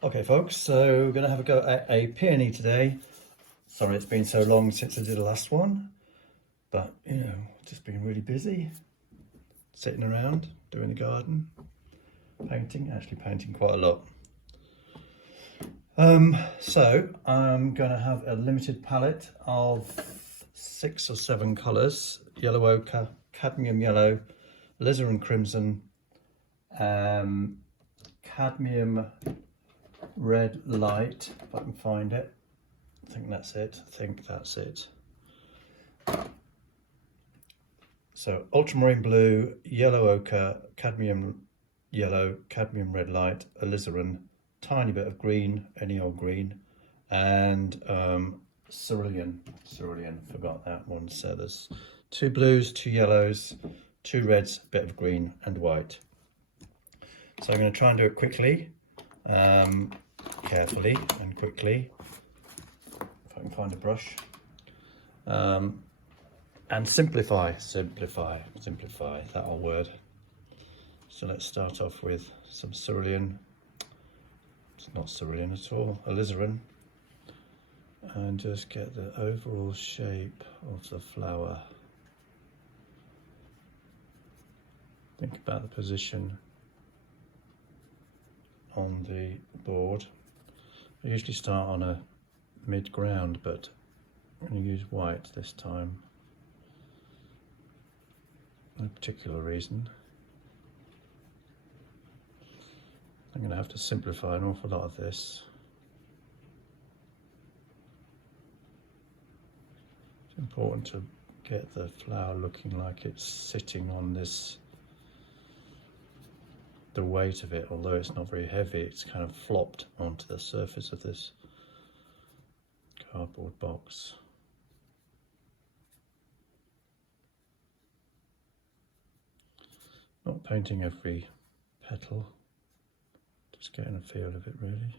Okay folks, so we're going to have a go at a peony today. Sorry it's been so long since I did the last one, but you know, just been really busy, sitting around, doing the garden, actually painting quite a lot. So I'm going to have a limited palette of 6 or 7 colours: yellow ochre, cadmium yellow, alizarin crimson, cadmium red light, if I can find it. I think that's it. So ultramarine blue, yellow ochre, cadmium yellow, cadmium red light, alizarin, tiny bit of green, any old green, and cerulean, forgot that one. So there's 2 blues, 2 yellows, 2 reds, a bit of green and white. So I'm going to try and do it quickly, carefully and quickly, if I can find a brush, and simplify, that old word. So let's start off with some cerulean. It's not cerulean at all, alizarin, and just get the overall shape of the flower. Think about the position on the board. I usually start on a mid-ground, but I'm going to use white this time. No particular reason. I'm going to have to simplify an awful lot of this. It's important to get the flower looking like it's sitting on this, the weight of it, although it's not very heavy, it's kind of flopped onto the surface of this cardboard box. Not painting every petal, just getting a feel of it really.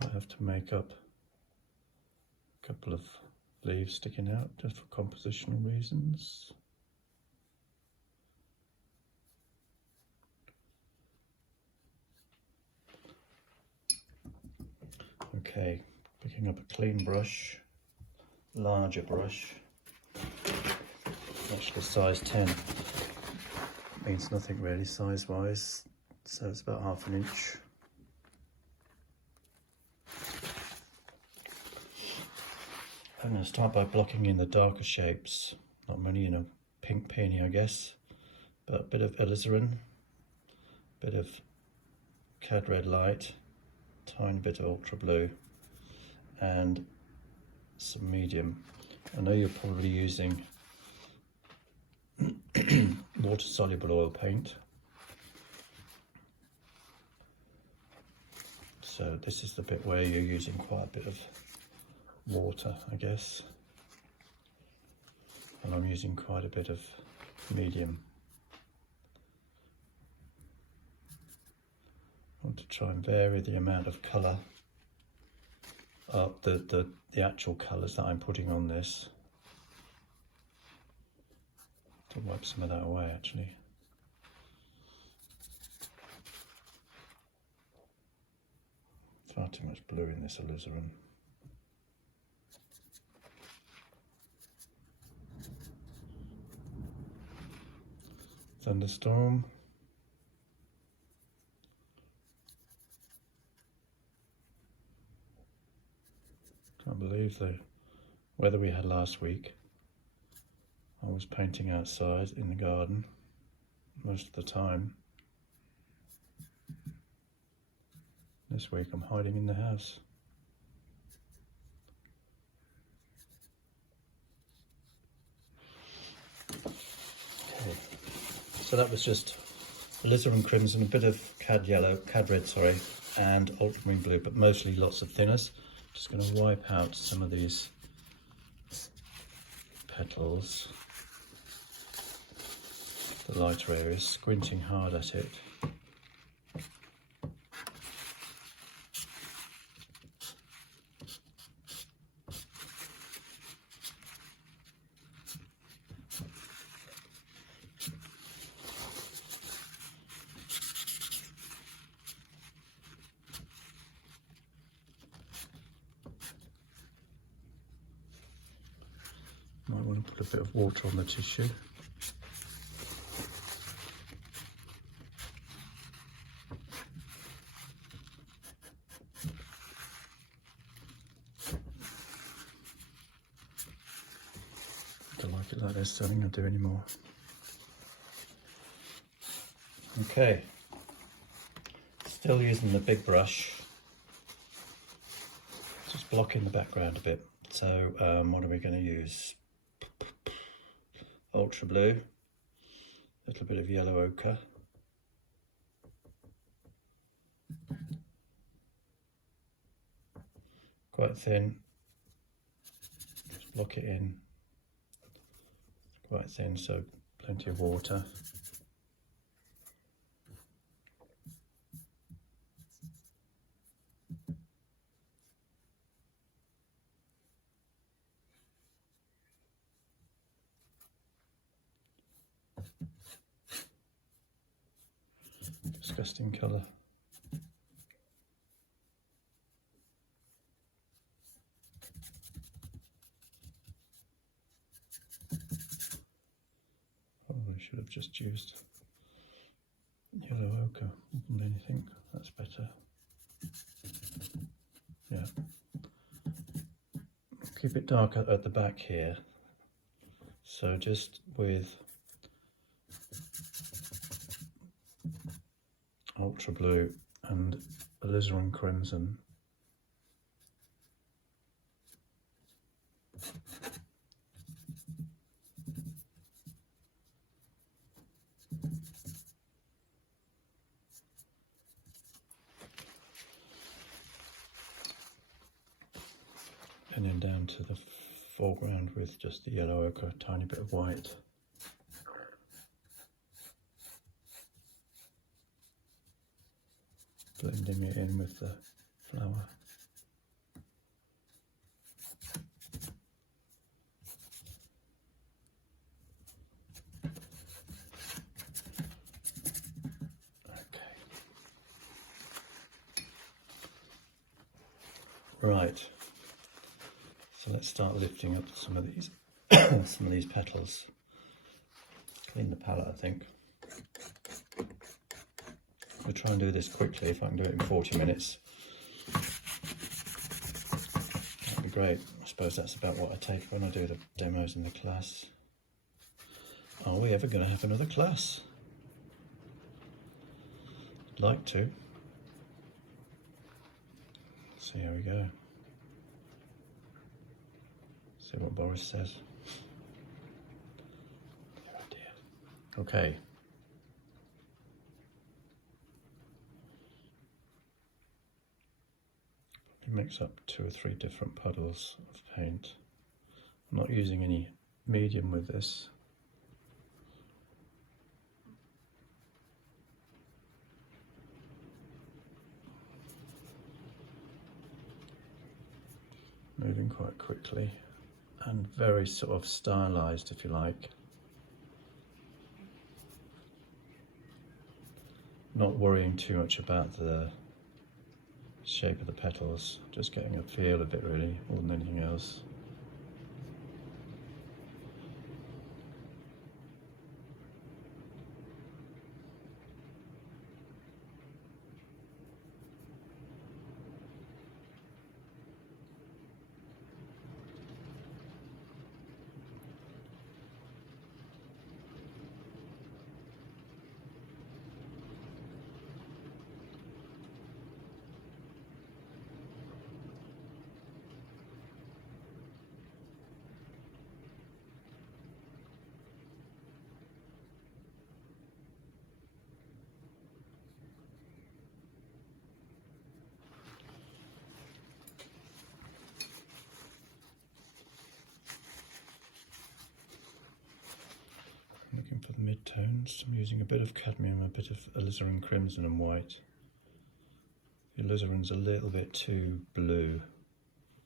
Might have to make up a couple of leaves sticking out just for compositional reasons. Okay, picking up a clean brush, larger brush, actually size 10, means nothing really size wise, so it's about 1/2 inch. I'm going to start by blocking in the darker shapes, not many in a pink peony I guess, but a bit of alizarin, a bit of cad red light, tiny bit of ultra blue, and some medium. I know you're probably using water soluble oil paint, so this is the bit where you're using quite a bit of water I guess, and I'm using quite a bit of medium. I want to try and vary the amount of colour, the actual colours that I'm putting on this. To wipe some of that away actually. Far too much blue in this alizarin. Thunderstorm. Can't believe the weather we had last week. I was painting outside in the garden most of the time. This week I'm hiding in the house. Okay, so that was just alizarin crimson, a bit of cad red, sorry, and ultramarine blue, but mostly lots of thinners. Just going to wipe out some of these petals, the lighter areas, squinting hard at it. And put a bit of water on the tissue. Don't like it like this, so I think I'll do any more. Okay, still using the big brush, just blocking the background a bit. So what are we going to use? Ultra blue, a little bit of yellow ochre, quite thin, just block it in, quite thin, so plenty of water. Disgusting colour. Probably should have just used yellow ochre more than anything. That's better. Yeah. Keep it dark at the back here. So just with ultra blue and alizarin crimson. And then down to the foreground with just the yellow ochre, a tiny bit of white. Blending it in with the flower. Okay. Right. So let's start lifting up some of these some of these petals. Clean the palette, I think. We'll try and do this quickly. If I can do it in 40 minutes, that'd be great. I suppose that's about what I take when I do the demos in the class. Are we ever going to have another class? I'd like to. See how we go. See what Boris says. Dear, oh dear. Okay. Mix up 2 or 3 different puddles of paint. I'm not using any medium with this. Moving quite quickly and very sort of stylized, if you like. Not worrying too much about the shape of the petals, just getting a feel of it really, more than anything else. Looking for the mid-tones. I'm using a bit of cadmium, a bit of alizarin crimson and white. The alizarin's a little bit too blue.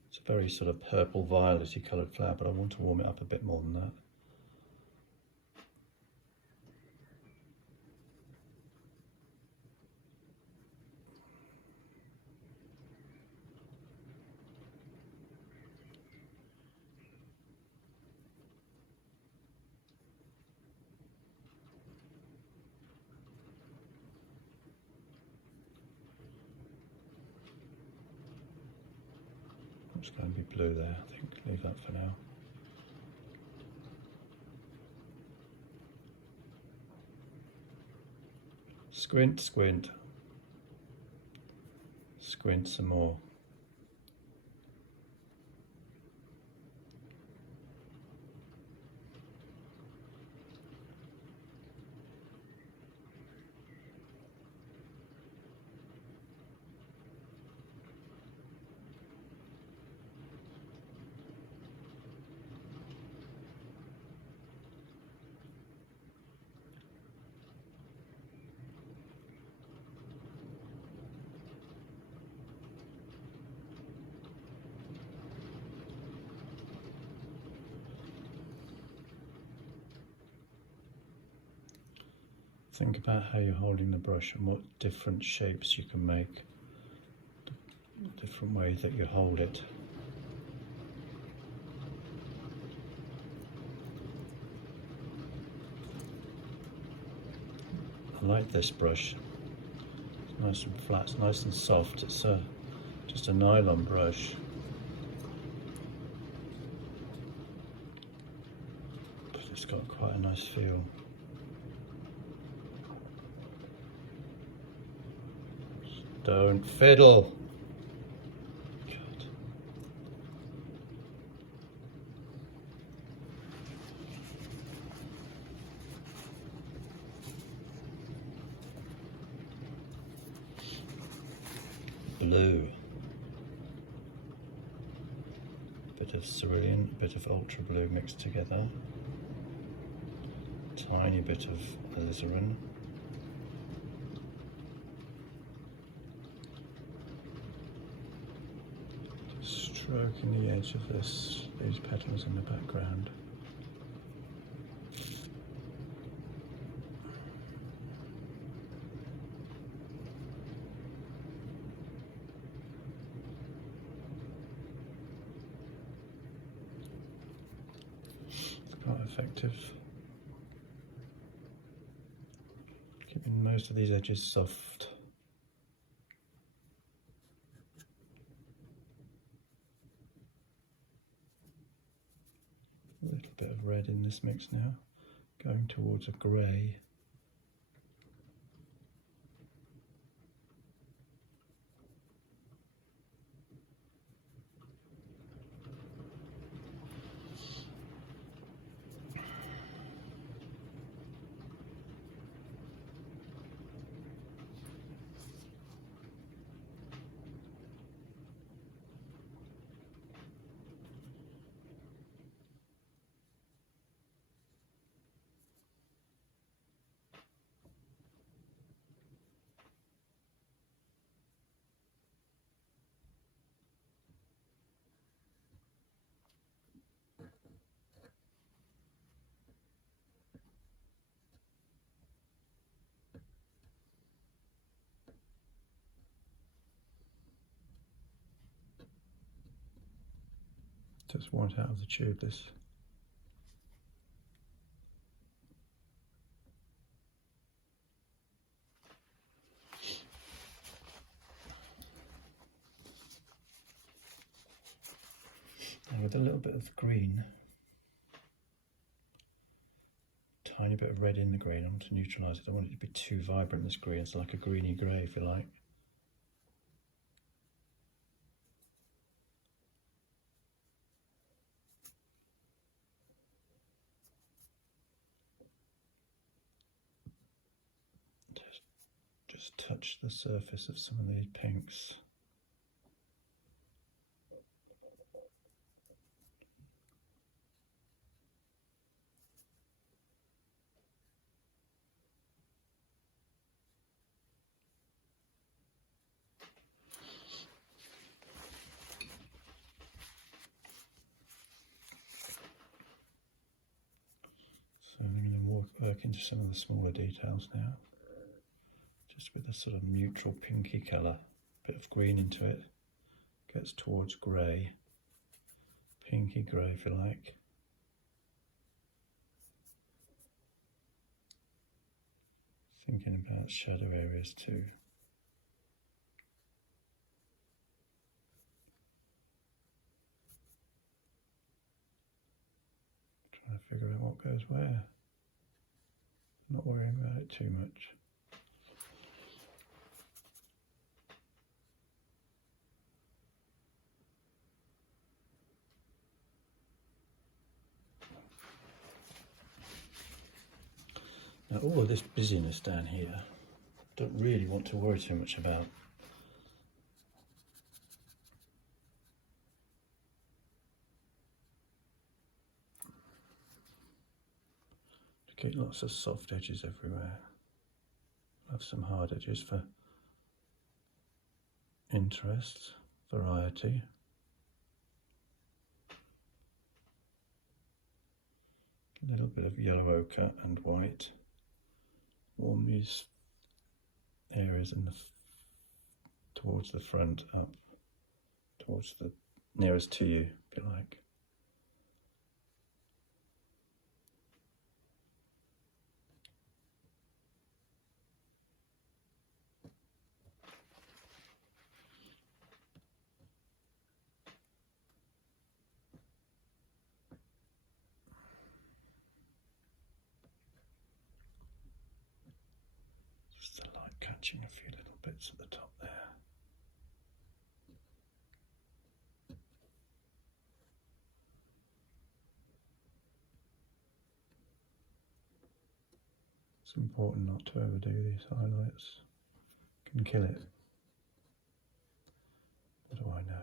It's a very sort of purple violety coloured flower, but I want to warm it up a bit more than that. It's going to be blue there, I think. Leave that for now. Squint, squint. Squint some more. Think about how you're holding the brush and what different shapes you can make, different ways that you hold it. I like this brush. It's nice and flat, it's nice and soft. It's just a nylon brush. But it's got quite a nice feel. Don't fiddle. God. Blue. Bit of cerulean, bit of ultra blue mixed together. Tiny bit of alizarin. Stroking the edge of these petals in the background. It's quite effective. Keeping most of these edges soft. A little bit of red in this mix now, going towards a grey. Just want out of the tube this. And with a little bit of green, tiny bit of red in the green, I want to neutralise it. I don't want it to be too vibrant, this green. It's like a greeny grey, if you like. Just touch the surface of some of these pinks. So I'm going to work into some of the smaller details now. Just with a sort of neutral pinky colour, bit of green into it, gets towards grey, pinky grey if you like. Thinking about shadow areas too. trying to figure out what goes where. Not worrying about it too much. Now all of this busyness down here, don't really want to worry too much about. Get lots of soft edges everywhere. Have some hard edges for interest, variety. A little bit of yellow ochre and white. Warm these areas in the towards the front, up towards the nearest to you, if you like. Just the light catching a few little bits at the top there. It's important not to overdo these highlights. Can kill it. What do I know?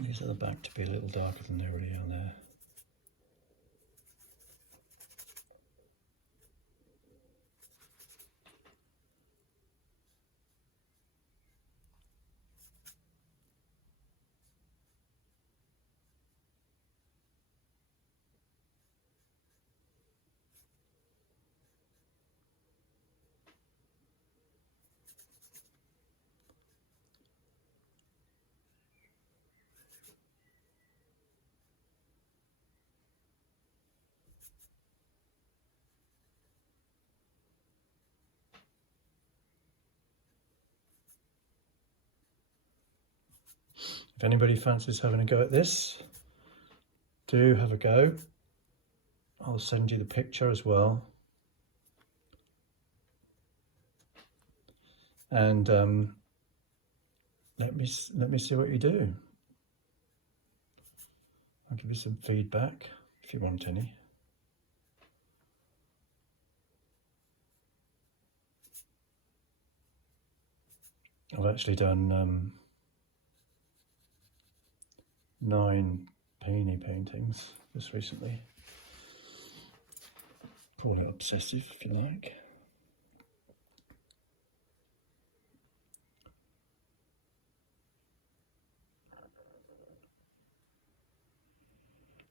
These are the back to be a little darker than they already are there. If anybody fancies having a go at this, do have a go. I'll send you the picture as well. And let me see what you do. I'll give you some feedback if you want any. I've actually done 9 peony paintings just recently. Call it obsessive if you like.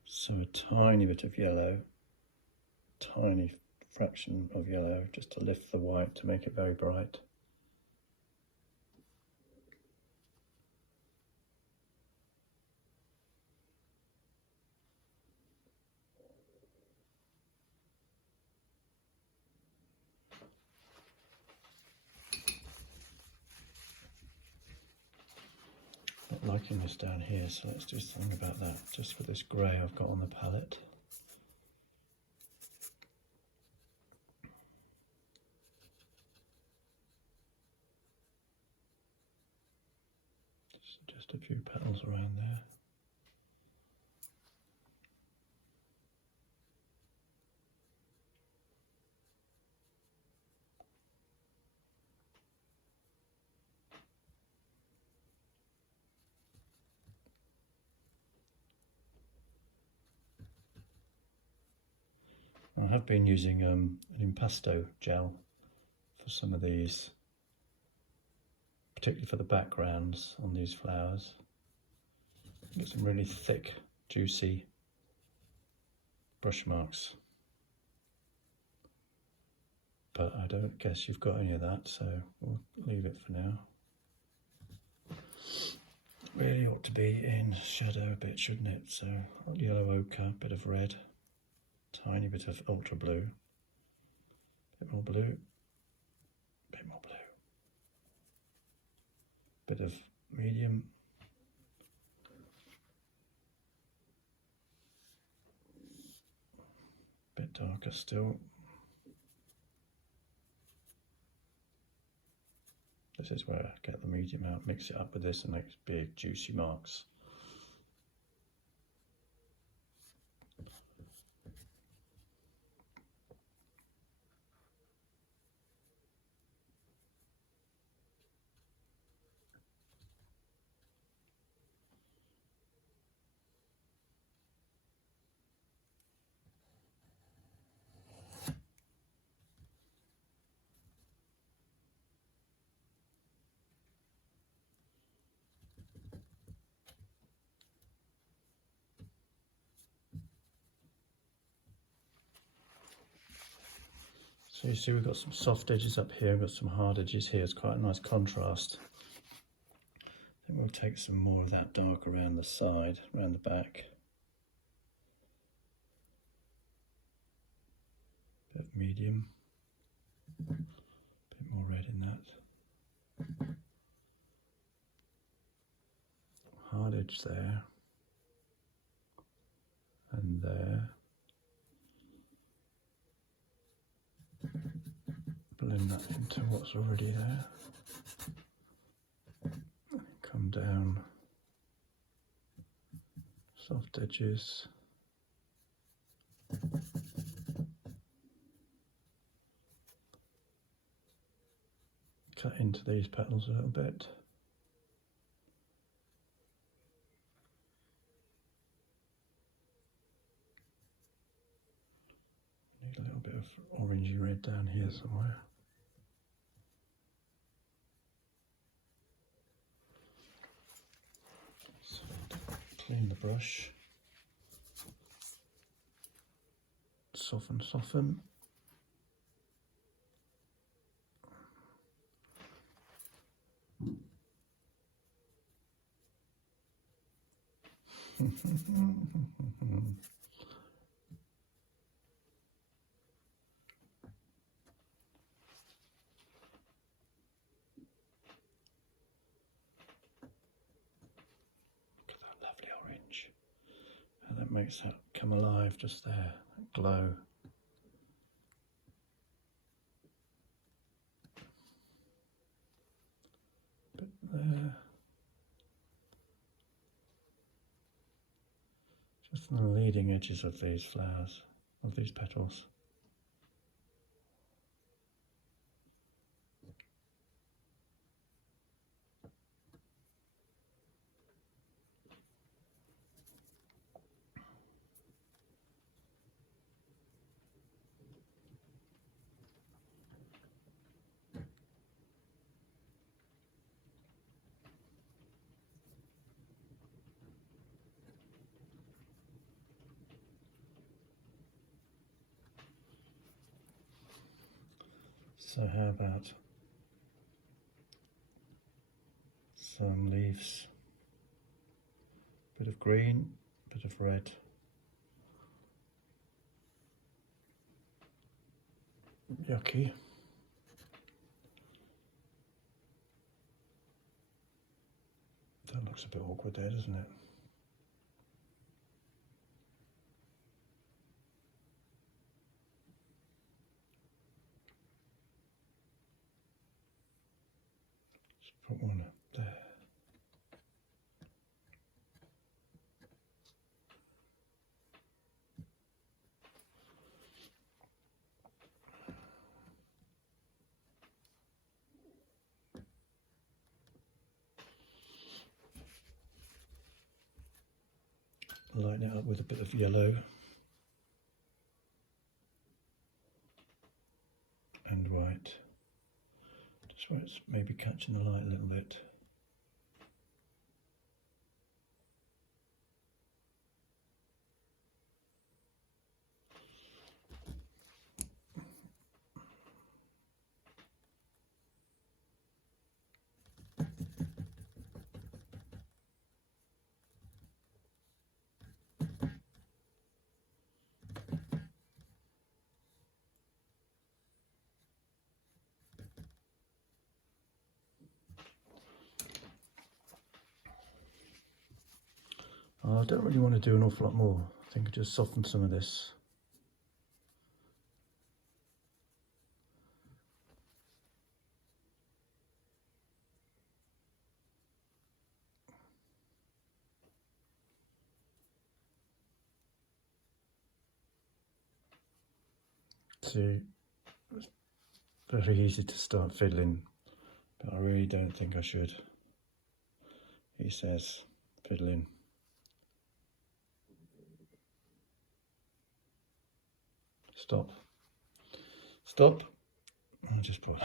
So a tiny bit of yellow, tiny fraction of yellow, just to lift the white to make it very bright. Not liking this down here, so let's do something about that, just for this grey I've got on the palette. Just a few petals around there. I have been using an impasto gel for some of these particularly for the backgrounds on these flowers. Get some really thick, juicy brush marks. But I don't guess you've got any of that, so we'll leave it for now. Really ought to be in shadow a bit, shouldn't it? So yellow ochre, bit of red, tiny bit of ultra blue, bit more blue, bit more blue, bit of medium, bit darker still. This is where I get the medium out, mix it up with this and makes big juicy marks. So you see we've got some soft edges up here, we've got some hard edges here. It's quite a nice contrast. I think we'll take some more of that dark around the side, around the back. Bit of medium, bit more red in that. Hard edge there, and there. Blend that into what's already there. Come down, soft edges. Cut into these petals a little bit. Need a little bit of orangey red down here somewhere. So clean the brush. Soften, soften. And that makes that come alive just there, that glow. Bit there. Just on the leading edges of these flowers, of these petals. So how about some leaves, bit of green, bit of red, yucky, that looks a bit awkward there, doesn't it? Put one up there. Lighten it up with a bit of yellow and white. Just where it's maybe catching the light a little bit. I don't really want to do an awful lot more. I think I just soften some of this. See, it's very easy to start fiddling, but I really don't think I should. He says, fiddling. Stop. Stop. I'll just put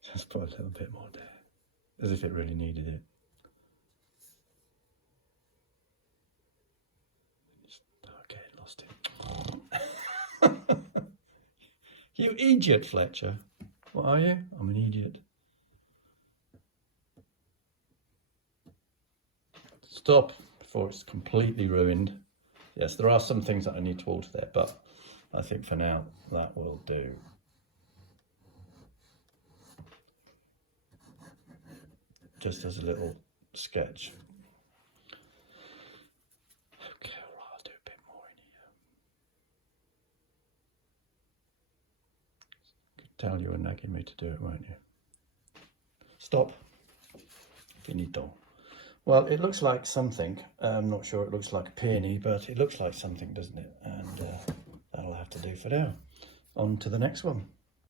just put a little bit more there, as if it really needed it. Okay, lost it. You idiot, Fletcher. What are you? I'm an idiot. Stop before it's completely ruined. Yes, there are some things that I need to alter there, but I think for now that will do. Just as a little sketch. Okay, all right, I'll do a bit more in here. Tell you were nagging me to do it, won't you? Stop. Finito. Well, it looks like something. I'm not sure it looks like a peony, but it looks like something, doesn't it? And that'll have to do for now. On to the next one.